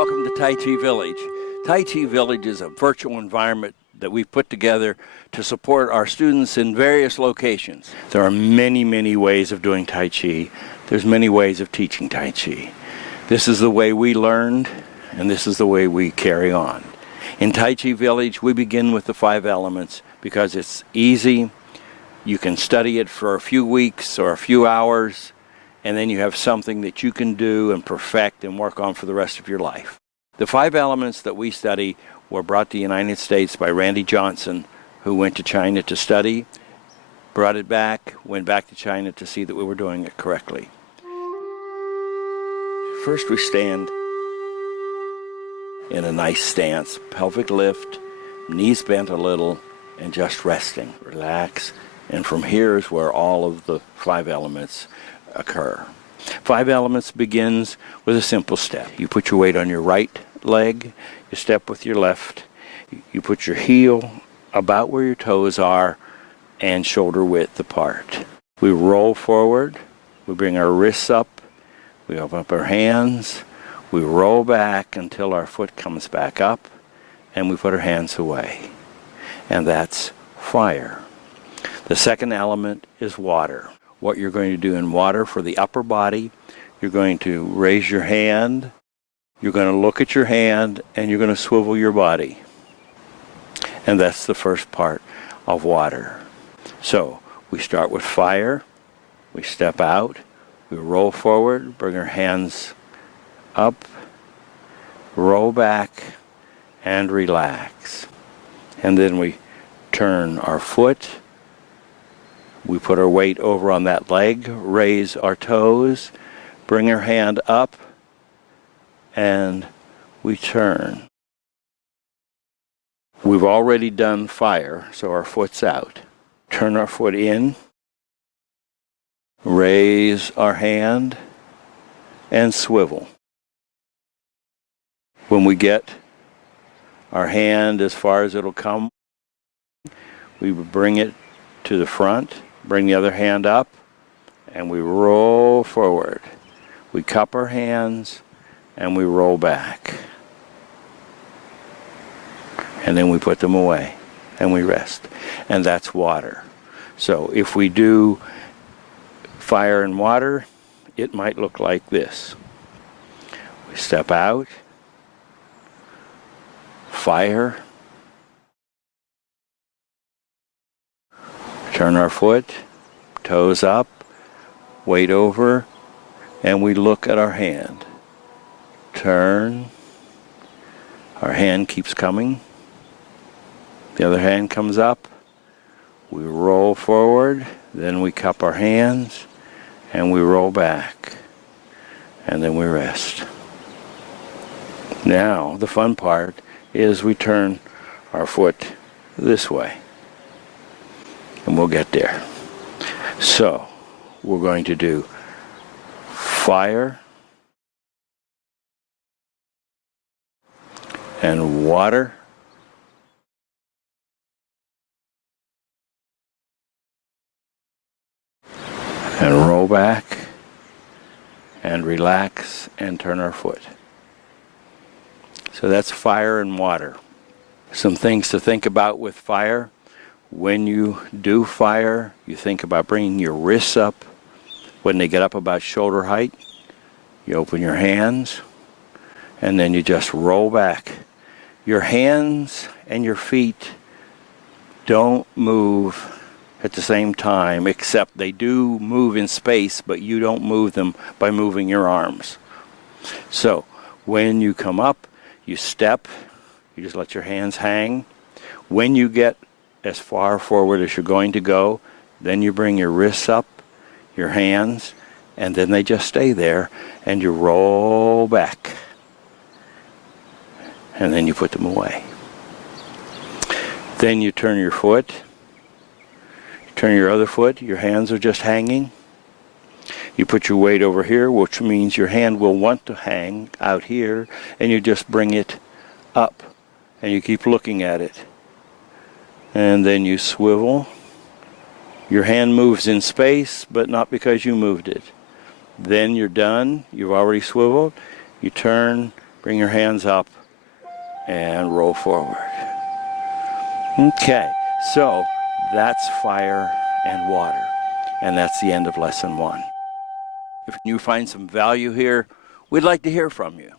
Welcome to Tai Chi Village. Tai Chi Village is a virtual environment that we've put together to support our students in various locations. There are many, many ways of doing Tai Chi. There's many ways of teaching Tai Chi. This is the way we learned, and this is the way we carry on. In Tai Chi Village, we begin with the 5 elements because it's easy. You can study it for a few weeks or a few hours, and then you have something that you can do and perfect and work on for the rest of your life. The 5 elements that we study were brought to the United States by Randy Johnson, who went to China to study, brought it back, went back to China to see that we were doing it correctly. First we stand in a nice stance, pelvic lift, knees bent a little, and just resting. Relax, and from here is where all of the 5 elements occur. 5 elements begins with a simple step. You put your weight on your right leg, you step with your left, you put your heel about where your toes are and shoulder width apart. We roll forward, we bring our wrists up, we open up our hands, we roll back until our foot comes back up, and we put our hands away. And that's fire. The second element is water. What you're going to do in water for the upper body, you're going to raise your hand, you're going to look at your hand, and you're going to swivel your body. And that's the first part of water. So we start with fire, we step out, we roll forward, bring our hands up, roll back, and relax. And then we turn our foot. We put our weight over on that leg, raise our toes, bring our hand up, and we turn. We've already done fire, so our foot's out. Turn our foot in, raise our hand, and swivel. When we get our hand as far as it'll come, we bring it to the front. Bring the other hand up, and we roll forward. We cup our hands, and we roll back. And then we put them away, and we rest. And that's water. So if we do fire and water, it might look like this. We step out, fire, turn our foot, toes up, weight over, and we look at our hand. Turn, our hand keeps coming. The other hand comes up. We roll forward, then we cup our hands, and we roll back, and then we rest. Now, the fun part is we turn our foot this way. And we'll get there. So, we're going to do fire and water and roll back and relax and turn our foot. So that's fire and water. Some things to think about with fire. When you do fire, you think about bringing your wrists up. When they get up about shoulder height, you open your hands, and then you just roll back. Your hands and your feet don't move at the same time, except they do move in space, but you don't move them by moving your arms. So when you come up, you step, you just let your hands hang. When you get as far forward as you're going to go, then you bring your wrists up, your hands, and then they just stay there, and you roll back. And then you put them away. Then you turn your foot, turn your other foot, your hands are just hanging. You put your weight over here, which means your hand will want to hang out here, and you just bring it up, and you keep looking at it. And then you swivel. Your hand moves in space, but not because you moved it. Then you're done. You've already swiveled. You turn Bring your hands up and roll forward. Okay, so that's fire and water. And that's the end of lesson 1. If you find some value here, we'd like to hear from you.